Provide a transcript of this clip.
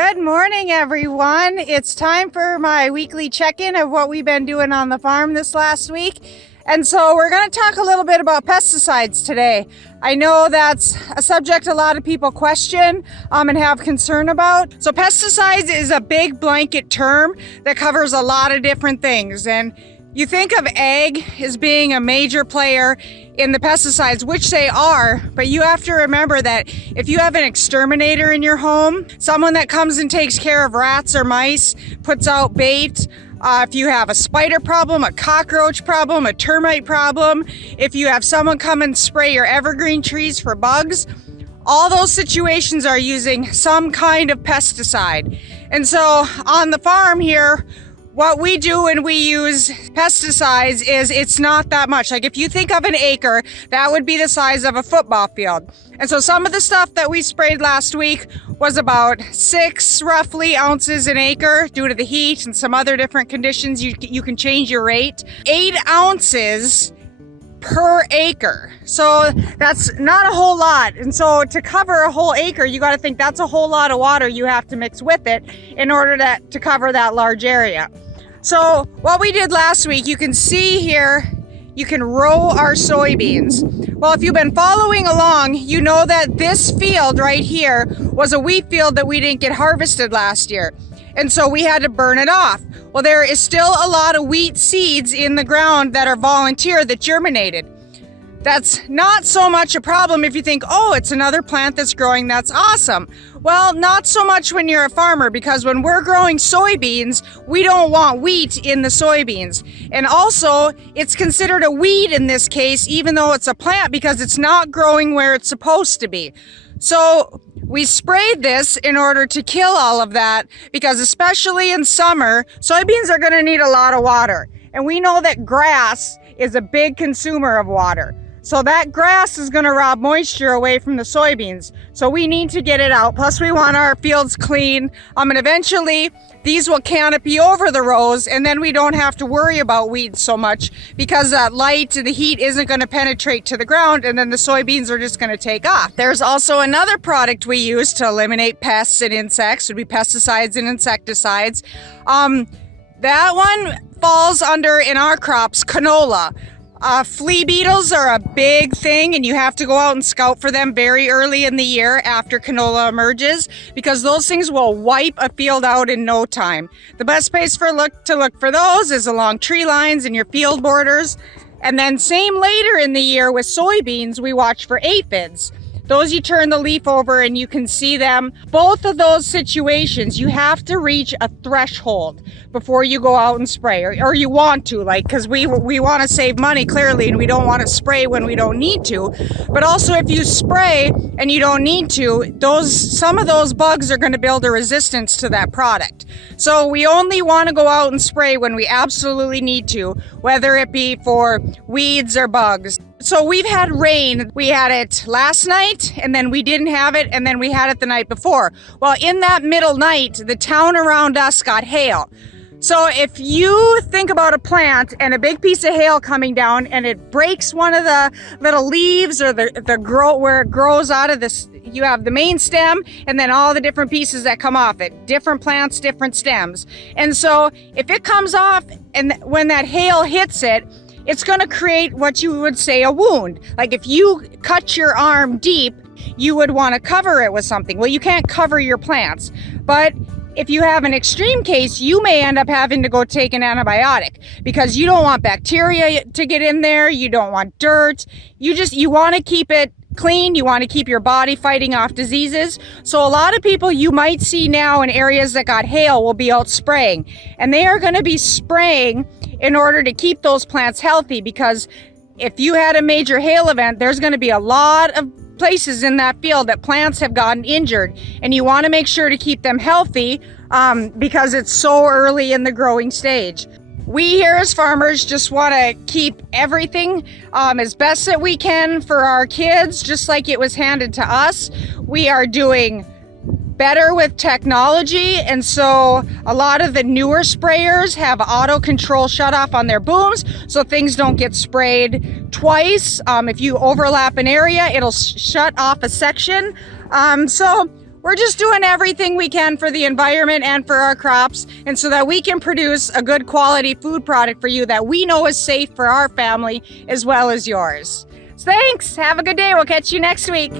Good morning, everyone. It's time for my weekly check-in of what we've been doing on the farm this last week. And so we're going to talk a little bit about pesticides today. I know that's a subject a lot of people question and have concern about. So pesticides is a big blanket term that covers a lot of different things. And you think of ag as being a major player in the pesticides, which they are, but you have to remember that if you have an exterminator in your home, someone that comes and takes care of rats or mice, puts out bait, if you have a spider problem, a cockroach problem, a termite problem, if you have someone come and spray your evergreen trees for bugs, all those situations are using some kind of pesticide. And so on the farm here, what we do when we use pesticides is it's not that much. Like if you think of an acre, that would be the size of a football field. And so some of the stuff that we sprayed last week was about 6 roughly ounces an acre due to the heat and some other different conditions. You can change your rate. 8 ounces per acre. So that's not a whole lot. And so to cover a whole acre, you got to think that's a whole lot of water you have to mix with it in order to cover that large area. So what we did last week, you can see here, you can row our soybeans. Well, if you've been following along, you know that this field right here was a wheat field that we didn't get harvested last year. And so we had to burn it off. Well, there is still a lot of wheat seeds in the ground that are volunteer that germinated. That's not so much a problem if you think, oh, it's another plant that's growing, that's awesome. Well, not so much when you're a farmer, because when we're growing soybeans, we don't want wheat in the soybeans. And also, it's considered a weed in this case, even though it's a plant, because it's not growing where it's supposed to be. So we sprayed this in order to kill all of that, because especially in summer, soybeans are going to need a lot of water. And we know that grass is a big consumer of water. So that grass is going to rob moisture away from the soybeans. So we need to get it out. Plus we want our fields clean. And eventually these will canopy over the rows, and then we don't have to worry about weeds so much, because that light and the heat isn't going to penetrate to the ground, and then the soybeans are just going to take off. There's also another product we use to eliminate pests and insects, would be pesticides and insecticides. That one falls under, in our crops, canola. Flea beetles are a big thing, and you have to go out and scout for them very early in the year after canola emerges, because those things will wipe a field out in no time. The best place to look for those is along tree lines and your field borders. And then same later in the year with soybeans, we watch for aphids. Those you turn the leaf over and you can see them. Both of those situations, you have to reach a threshold before you go out and spray, or you want to, like, because we want to save money clearly, and we don't want to spray when we don't need to. But also if you spray and you don't need to, some of those bugs are going to build a resistance to that product. So we only want to go out and spray when we absolutely need to, whether it be for weeds or bugs. So we've had rain. We had it last night, and then we didn't have it, and then we had it the night before. Well, in that middle night, the town around us got hail. So if you think about a plant and a big piece of hail coming down and it breaks one of the little leaves or where it grows out of this, you have the main stem and then all the different pieces that come off it. Different plants, different stems. And so if it comes off, and when that hail hits it, it's going to create what you would say a wound. Like if you cut your arm deep, you would want to cover it with something. Well, you can't cover your plants, but if you have an extreme case, you may end up having to go take an antibiotic, because you don't want bacteria to get in there. You don't want dirt. You want to keep it clean. You want to keep your body fighting off diseases. So a lot of people you might see now in areas that got hail will be out spraying, and they are going to be spraying in order to keep those plants healthy, because if you had a major hail event, there's going to be a lot of places in that field that plants have gotten injured, and you want to make sure to keep them healthy because it's so early in the growing stage. We here as farmers just want to keep everything as best that we can for our kids, just like it was handed to us. We are doing better with technology, and so a lot of the newer sprayers have auto control shut off on their booms, so things don't get sprayed twice. If you overlap an area, it'll shut off a section. So We're just doing everything we can for the environment and for our crops, and so that we can produce a good quality food product for you that we know is safe for our family as well as yours. So thanks. Have a good day. We'll catch you next week.